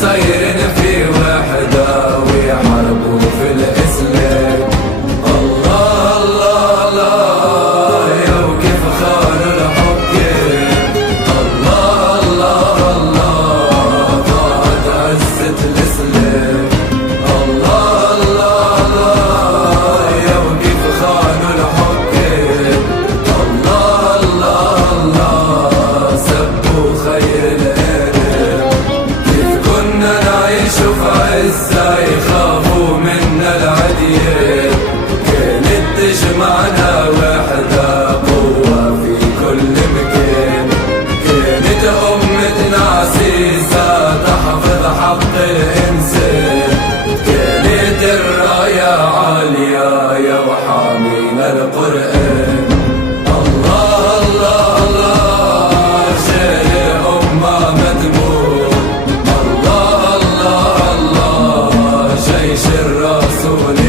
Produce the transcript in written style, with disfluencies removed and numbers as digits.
صايرين في وحدة ويحاربوا في الإسلام. الله الله الله يا وكيف خانوا الحكام. الله الله الله ضاعت عزة الإسلام. الله الله الله يا وكيف خانوا الحكام. الله الله الله سبوا خير الأنام. كيف كنا نعيش في عزة يخافوا منا العديان. كانت تجمعنا وحدة قوة في كل مكان. كانت أمتنا عزيزة تحفظ حق الإنسان. كانت الراية عالية يا وحامينا القرآن. الله الله الله شان الأمة مدمور. الله الله الله جيش الرسول